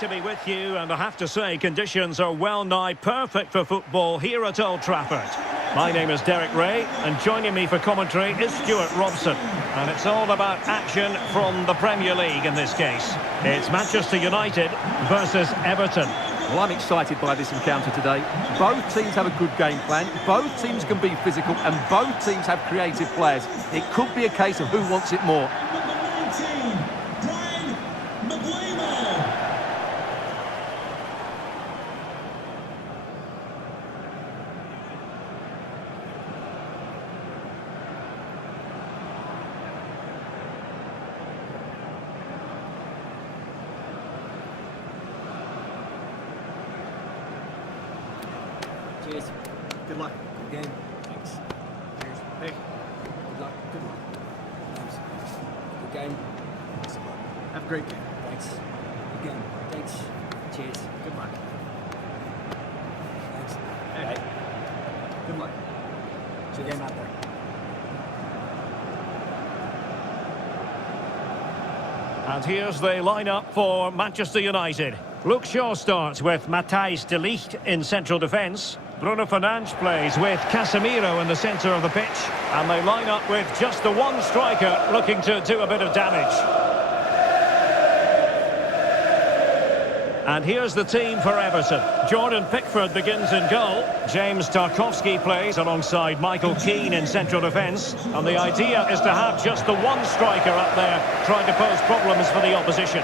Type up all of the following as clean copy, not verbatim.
to be with you, and I have to say conditions are well nigh perfect for football here at Old Trafford. My name is Derek Ray, and joining me for commentary is Stuart Robson. And it's all about action from the Premier League in this case. It's Manchester United versus Everton. Well, I'm excited by this encounter today. Both teams have a good game plan, both teams can be physical, and both teams have creative players. It could be a case of who wants it more. Cheers. Good luck. Good game. Thanks. Cheers. Hey. Good luck. Good luck. Thanks. Good game. Thanks. Have a great game. Thanks. Good game. Thanks. Cheers. Good luck. Thanks. Hey. Good luck. Good game out there. And here's the lineup for Manchester United. Luke Shaw starts with Matthijs de Ligt in central defence. Bruno Fernandes plays with Casemiro in the centre of the pitch. And they line up with just the one striker looking to do a bit of damage. And here's the team for Everton. Jordan Pickford begins in goal. James Tarkowski plays alongside Michael Keane in central defence. And the idea is to have just the one striker up there trying to pose problems for the opposition.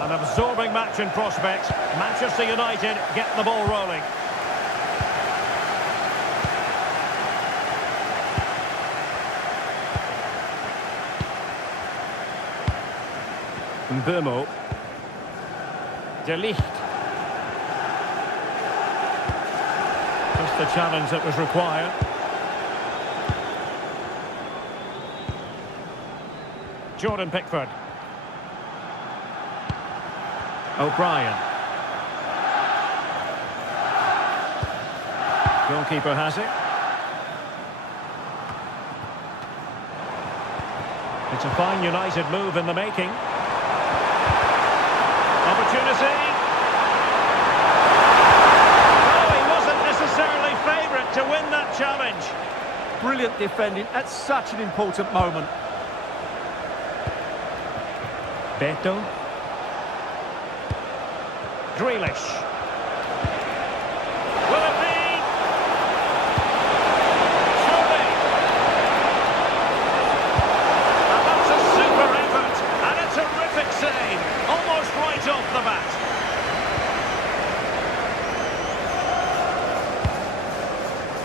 An absorbing match in prospect. Manchester United get the ball rolling. Mbeumo. De Ligt. Just the challenge that was required. Jordan Pickford. O'Brien. Goalkeeper has it. It's a fine United move in the making. Opportunity. Oh, he wasn't necessarily favourite to win that challenge. Brilliant defending at such an important moment. Beto. Grealish. Will it be? Surely. And that's a super effort and a terrific save. Almost right off the bat.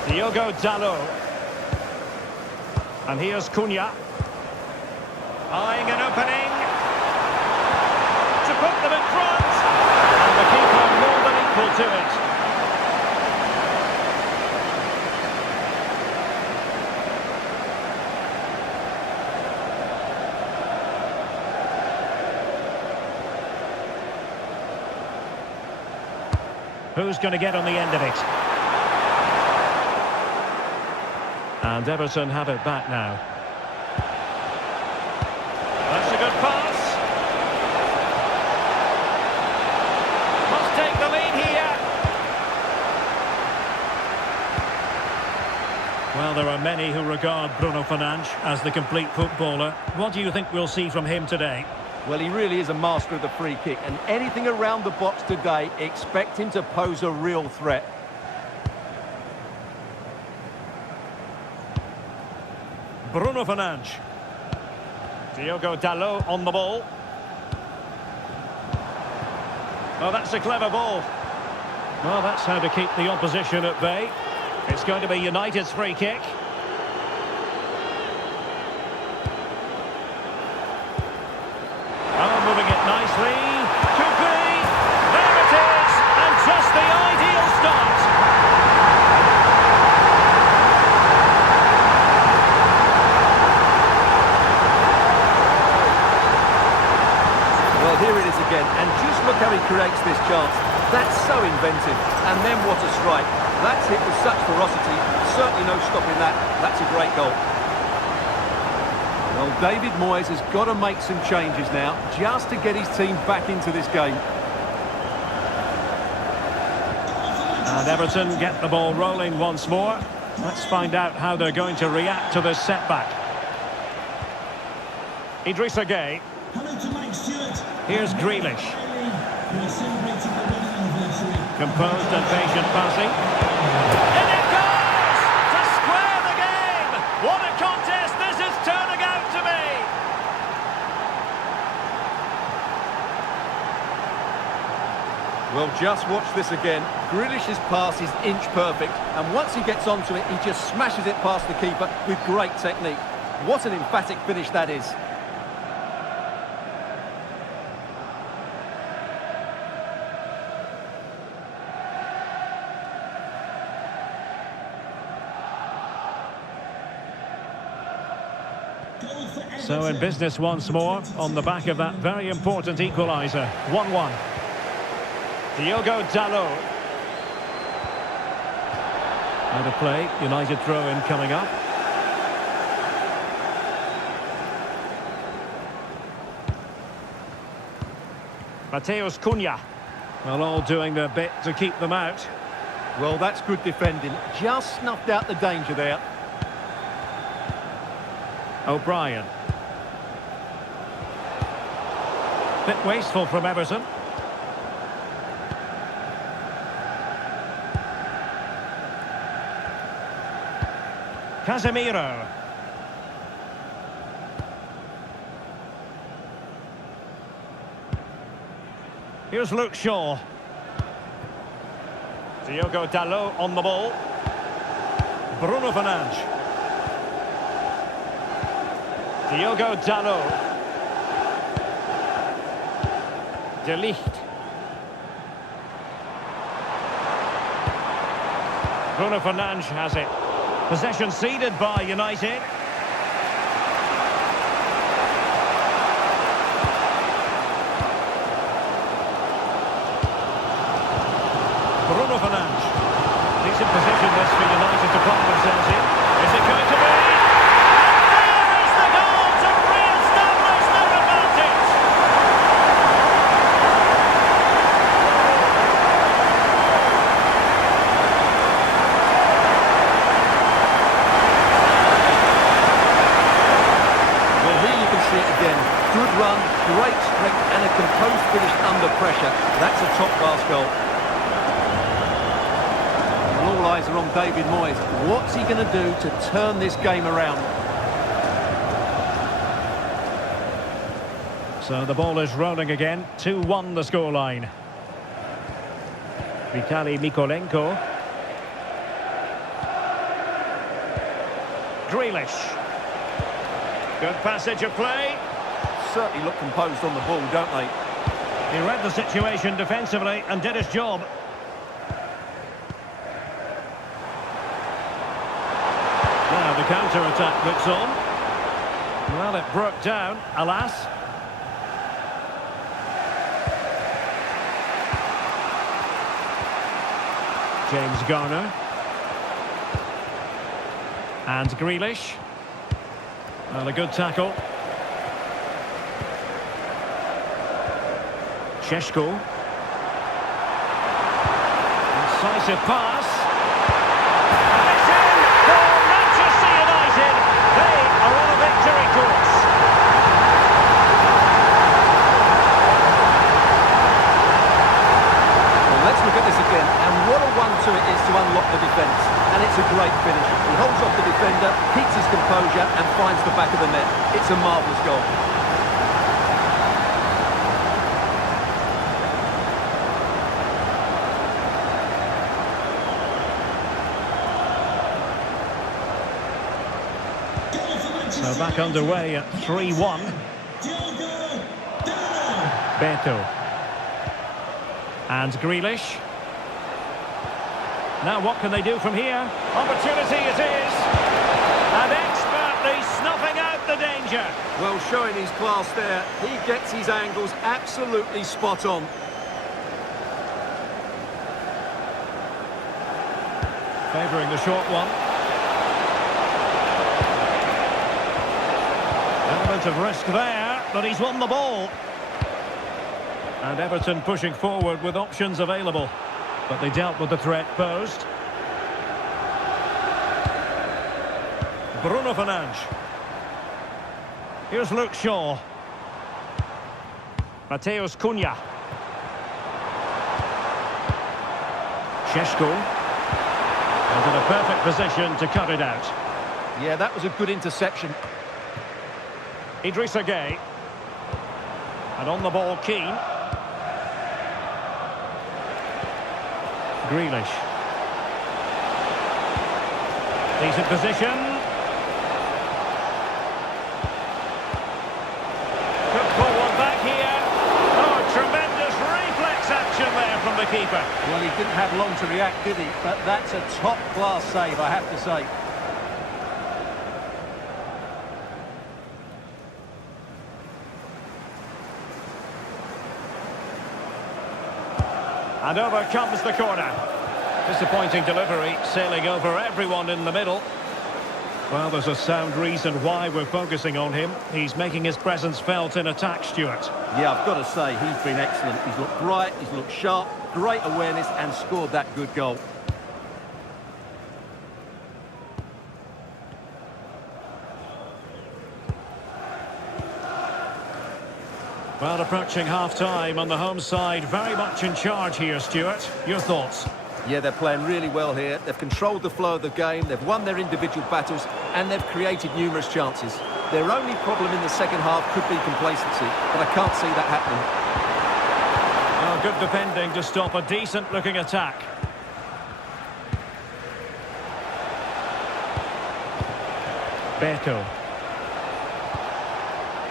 Diogo Dalot. And here's Cunha. Eyeing an opening. To put them in front. And the keeper more than equal to it. Who's going to get on the end of it? And Everton have it back now. That's a good pass. Must take the lead here. Well, there are many who regard Bruno Fernandes as the complete footballer. What do you think we'll see from him today? Well, he really is a master of the free kick, and anything around the box today, expect him to pose a real threat. Bruno Fernandes. Diogo Dalot on the ball. Oh, that's a clever ball. Well, that's how to keep the opposition at bay. It's going to be United's free kick. Oh, moving it nicely. Could be. There it is. And just the ideal start. Well, here it is again, and just look how he creates this chance. That's so inventive. And then what a strike. That's hit with such ferocity. Certainly no stopping that. That's a great goal. Well, David Moyes has got to make some changes now, just to get his team back into this game. And Everton get the ball rolling once more. Let's find out how they're going to react to this setback. Idrissa Gueye. Here's Grealish. Composed and patient passing. In it goes! To square the game! What a contest this is turning out to be! Well, just watch this again. Grealish's pass is inch perfect, and once he gets onto it, he just smashes it past the keeper with great technique. What an emphatic finish that is. So in business once more, on the back of that very important equaliser. 1-1. Diogo Dalot. Out of play, United throw-in coming up. Mateus Cunha. Well, all doing their bit to keep them out. Well, that's good defending. Just snuffed out the danger there. O'Brien. Bit wasteful from Everton. Casemiro. Here's Luke Shaw. Diogo Dalot on the ball. Bruno Fernandes. Diogo Dalot. De Ligt. Bruno Fernandes has it. Possession ceded by United. Bruno Fernandes. Decent position this for United to find themselves in. Is it going to be? And there is the goal to re-establish their advantage. Well, here you can see it again. Good run, great strength, and a composed finish under pressure. That's a top-class goal. All eyes are on David Moyes. What's he going to do to turn this game around? So the ball is rolling again. 2-1 the scoreline. Vitali Mikolenko. Grealish. Good passage of play. Certainly look composed on the ball, don't they? He read the situation defensively and did his job. Now the counter-attack looks on. Well, it broke down, alas. James Garner. And Grealish. Well, a good tackle. Sesko. Incisive pass. And it's in for Manchester United. They are on a victory course. Well, let's look at this again. And what a one-two it is to unlock the defence. And it's a great finish. He holds off the defender, keeps his composure and finds the back of the net. It's a marvellous goal. So back underway at 3-1. Beto. And Grealish. Now what can they do from here? Opportunity it is. And expertly snuffing out the danger. Well, showing his class there. He gets his angles absolutely spot on. Favouring the short one. Element of risk there, but he's won the ball. And Everton pushing forward with options available. But they dealt with the threat posed. Bruno Fernandes. Here's Luke Shaw. Mateus Cunha. Sesko. And in a perfect position to cut it out. Yeah, that was a good interception. Idrissa Gueye. And on the ball, Keane. Grealish. Decent position. Could pull one back here. Oh, tremendous reflex action there from the keeper. Well, he didn't have long to react, did he? But that's a top-class save, I have to say. And over comes the corner. Disappointing delivery, sailing over everyone in the middle. Well, there's a sound reason why we're focusing on him. He's making his presence felt in attack, Stuart. Yeah, I've got to say, he's been excellent. He's looked bright, he's looked sharp, great awareness, and scored that good goal. Well, approaching half-time on the home side, very much in charge here, Stuart. Your thoughts? Yeah, they're playing really well here. They've controlled the flow of the game, they've won their individual battles, and they've created numerous chances. Their only problem in the second half could be complacency, but I can't see that happening. Well, good defending to stop a decent-looking attack. Beto.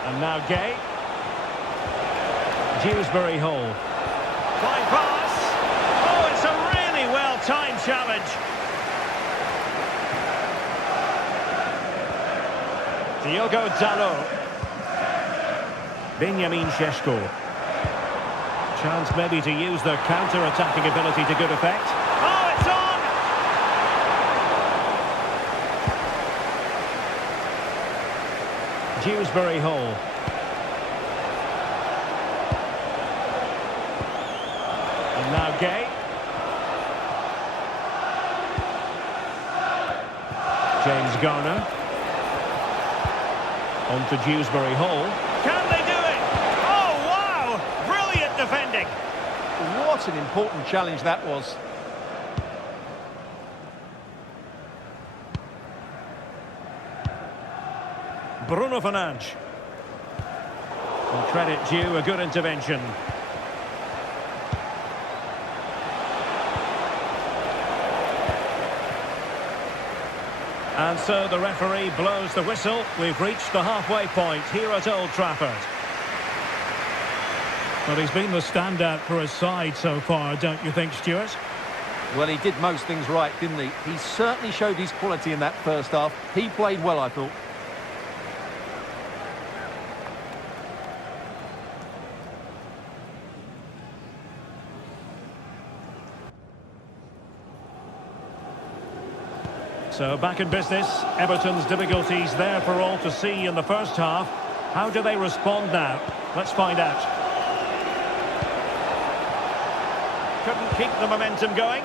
And now Gueye. Dewsbury-Hall. Flying pass. Oh, it's a really well-timed challenge. Diogo Dalot. Benjamin Sesko. Chance maybe to use their counter-attacking ability to good effect. Oh, it's on! Dewsbury-Hall. And now Gueye. James Garner. On to Dewsbury-Hall. Can they do it? Oh, wow! Brilliant defending. What an important challenge that was. Bruno Fernandes. And credit due, a good intervention. And so the referee blows the whistle. We've reached the halfway point here at Old Trafford. But he's been the standout for his side so far, don't you think, Stuart? Well, he did most things right, didn't he? He certainly showed his quality in that first half. He played well, I thought. So back in business, Everton's difficulties there for all to see in the first half. How do they respond now? Let's find out. Couldn't keep the momentum going.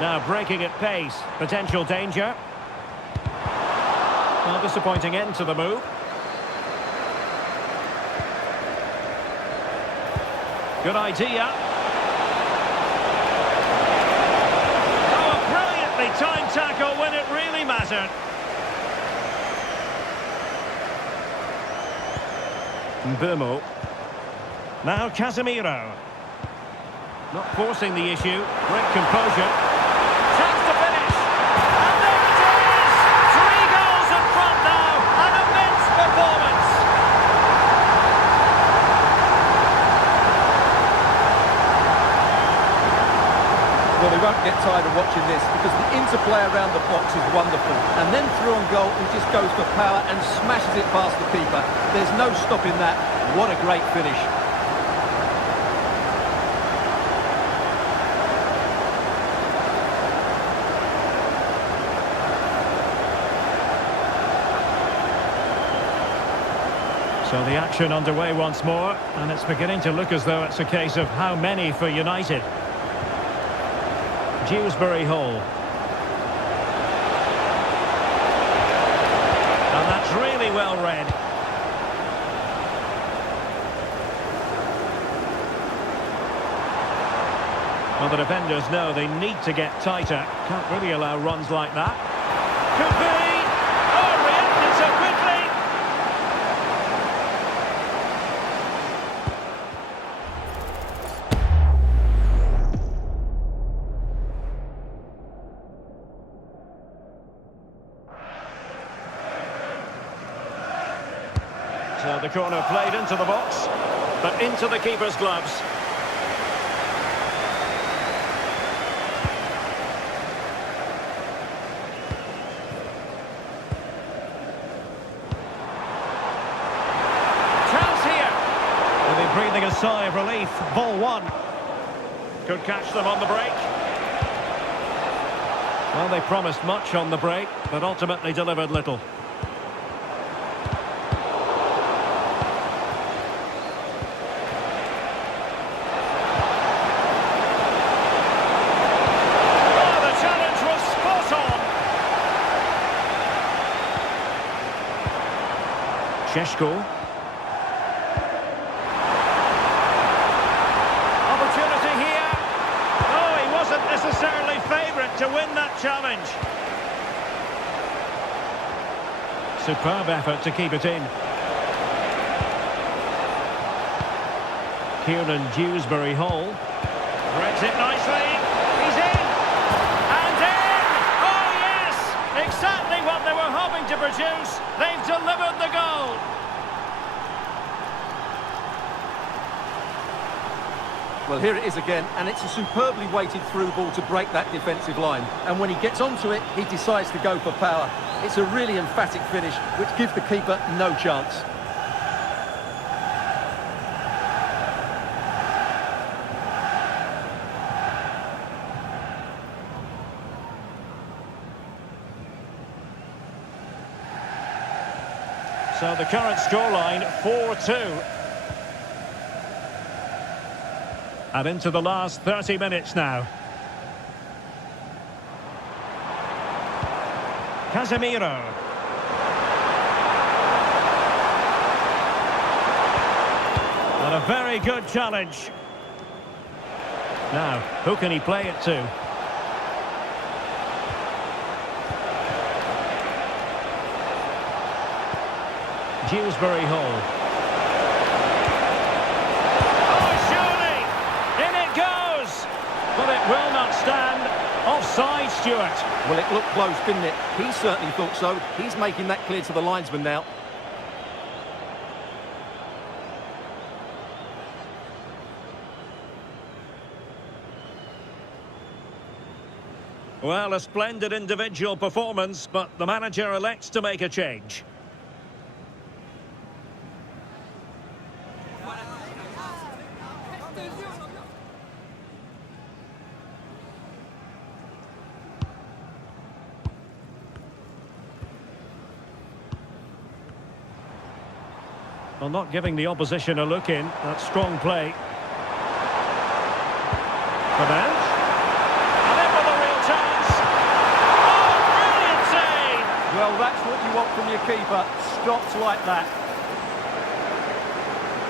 Now breaking at pace, potential danger. Well, disappointing end to the move. Good idea. Time tackle when it really mattered. Mbeumo. Now Casemiro. Not forcing the issue. Great composure. Chance to finish. And there it is! 3 goals in front now. An immense performance. Well, they won't get tired of watching this because the interplay around the box is wonderful. And then through on goal, he just goes for power and smashes it past the keeper. There's no stopping that. What a great finish. So the action underway once more, and it's beginning to look as though it's a case of how many for United. Dewsbury-Hall. And that's really well read. Well, the defenders know they need to get tighter. Can't really allow runs like that. Could be! Oh, reacted so quickly! So the corner played into the box, but into the keeper's gloves. Breathing a sigh of relief. Ball one. Could catch them on the break. Well, they promised much on the break, but ultimately delivered little. Oh, the challenge was spot on. Sesko. Necessarily favourite to win that challenge. Superb effort to keep it in. Kieran Dewsbury-Hall breaks it nicely. He's in and in. Oh yes, exactly what they were hoping to produce. They've delivered the goal. Well, here it is again, and it's a superbly weighted through ball to break that defensive line. And when he gets onto it, he decides to go for power. It's a really emphatic finish, which gives the keeper no chance. So the current scoreline, 4-2. And into the last 30 minutes now. Casemiro. And a very good challenge. Now, who can he play it to? Dewsbury-Hall. But it will not stand. Offside, Stuart. Well, it looked close, didn't it? He certainly thought so. He's making that clear to the linesman now. Well, a splendid individual performance, but the manager elects to make a change. Well, not giving the opposition a look in. That's strong play. Fernand. And in with a real chance. Oh, brilliant save! Well, that's what you want from your keeper. Stops like that.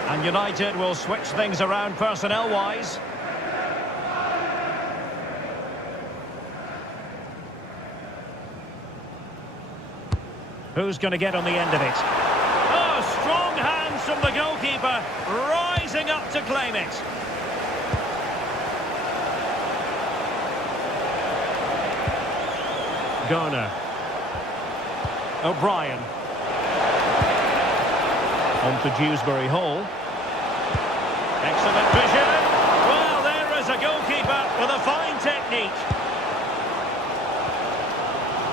And United will switch things around personnel-wise. Who's going to get on the end of it? Oh, strong hands from the goalkeeper, rising up to claim it. Garner. O'Brien. On to Dewsbury-Hall. Excellent vision. Well, there is a goalkeeper with a fine technique.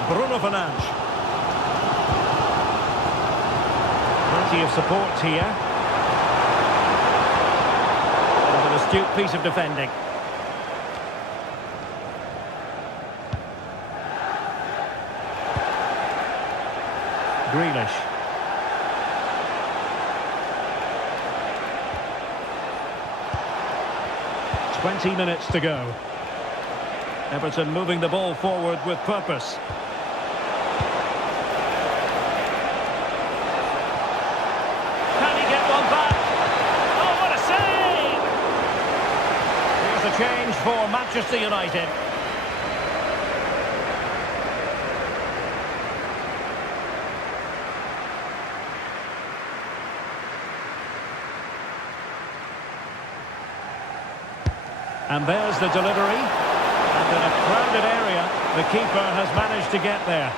Bruno Fernandes. Plenty of support here. And an astute piece of defending. Grealish. 20 minutes to go. Everton moving the ball forward with purpose. Can he get one back? Oh, what a save! Here's a change for Manchester United. And there's the delivery. And in a crowded area, the keeper has managed to get there.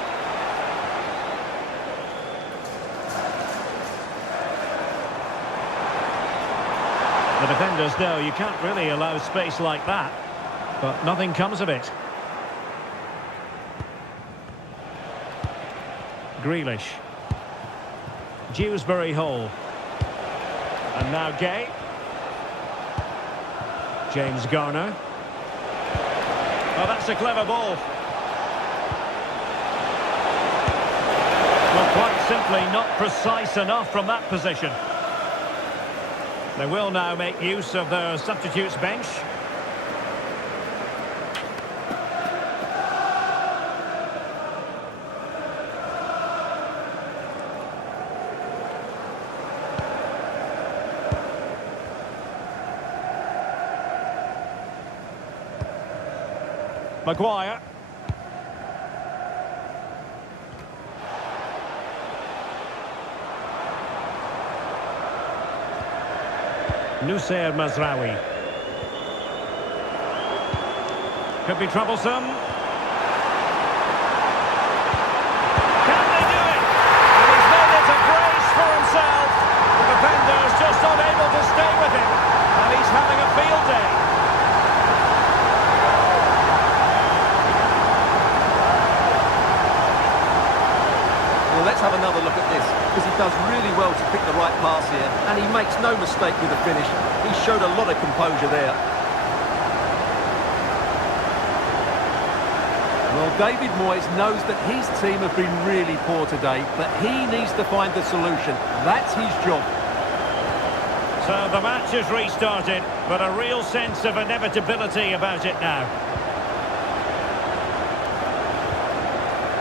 The defenders know you can't really allow space like that, but nothing comes of it. Grealish. Dewsbury-Hall. And now Gay. James Garner. Oh, that's a clever ball. Well, quite simply not precise enough from that position. They will now make use of their substitutes bench. Maguire. Nusayr Mazraoui. Could be troublesome. Can they do it? And he's made it a brace for himself. The defender's just unable to stay with him. And he's having a field day. Well, let's have another look at this, because he does really well to pick the right pass here, and he makes no mistake with the finish. He showed a lot of composure there. Well, David Moyes knows that his team have been really poor today, but he needs to find the solution. That's his job. So the match has restarted, but a real sense of inevitability about it now.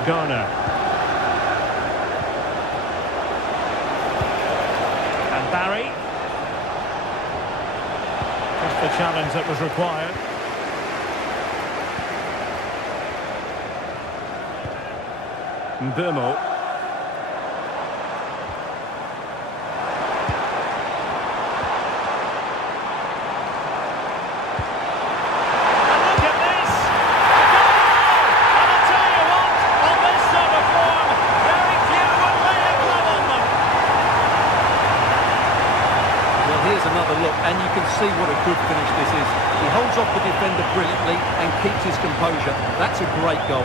Garner. Barry. Just the challenge that was required. Mbeumo. And look at this! A goal! And I'll tell you what, on this sort of form, very few would lay a glove on them. Well, here's another look, and you can see what a good finish this is. He holds off the defender brilliantly and keeps his composure. That's a great goal.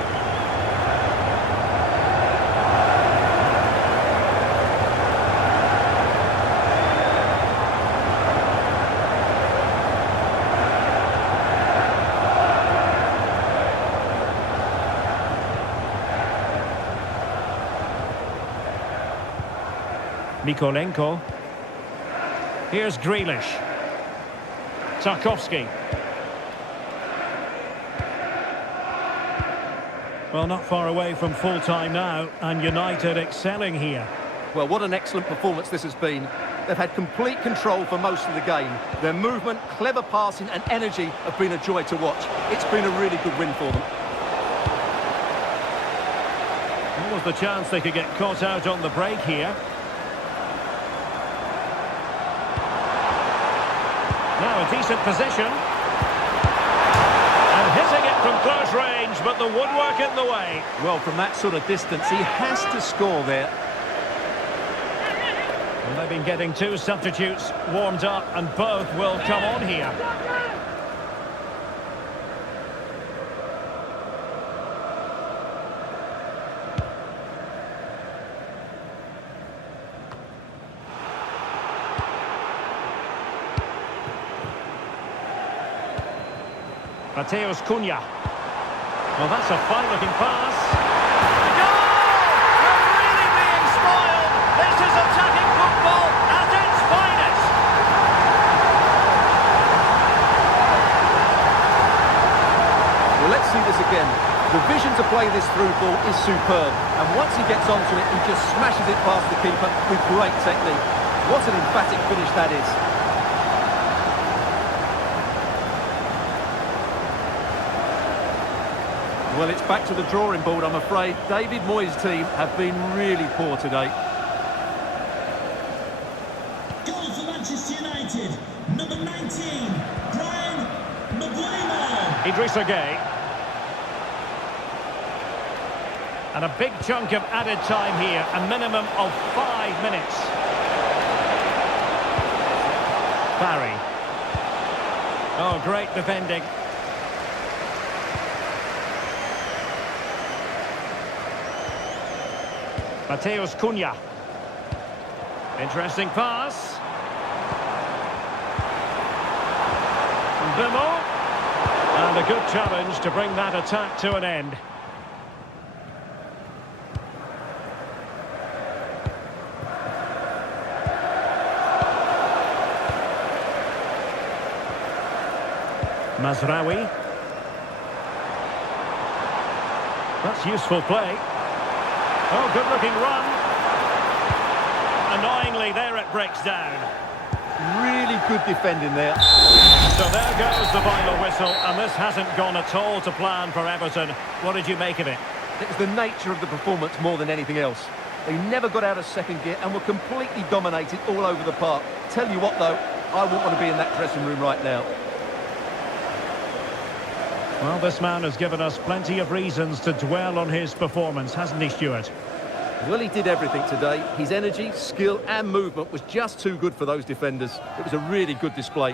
Mikolenko. Here's Grealish. Tarkowski. Well, not far away from full-time now, and United excelling here. Well, what an excellent performance this has been. They've had complete control for most of the game. Their movement, clever passing and energy have been a joy to watch. It's been a really good win for them. What was the chance they could get caught out on the break here? Now a decent position. And hitting it from close range, but the woodwork in the way. Well, from that sort of distance, he has to score there. Well, they've been getting two substitutes warmed up, and both will come on here. Mateus Cunha. Well, that's a fine-looking pass. Goal! They're really being spoiled. This is attacking football at its finest. play this through ball is superb. And once he gets onto it, he just smashes it past the keeper with great technique. What an emphatic finish that is. Well, it's back to the drawing board, I'm afraid. David Moyes' team have been really poor today. Goal for Manchester United, number 19, Mbeumo. Idrissa Gueye. And a big chunk of added time here, a minimum of 5 minutes. Barry. Oh, great defending. Cunha. Interesting pass. Mbeumo. And a good challenge to bring that attack to an end. Mazraoui. That's useful play. Oh, good-looking run. Annoyingly, there it breaks down. Really good defending there. So there goes the final whistle, and this hasn't gone at all to plan for Everton. What did you make of it? It was the nature of the performance more than anything else. They never got out of second gear and were completely dominated all over the park. Tell you what, though, I wouldn't want to be in that dressing room right now. Well, this man has given us plenty of reasons to dwell on his performance, hasn't he, Stuart? Well, he did everything today. His energy, skill and movement was just too good for those defenders. It was a really good display.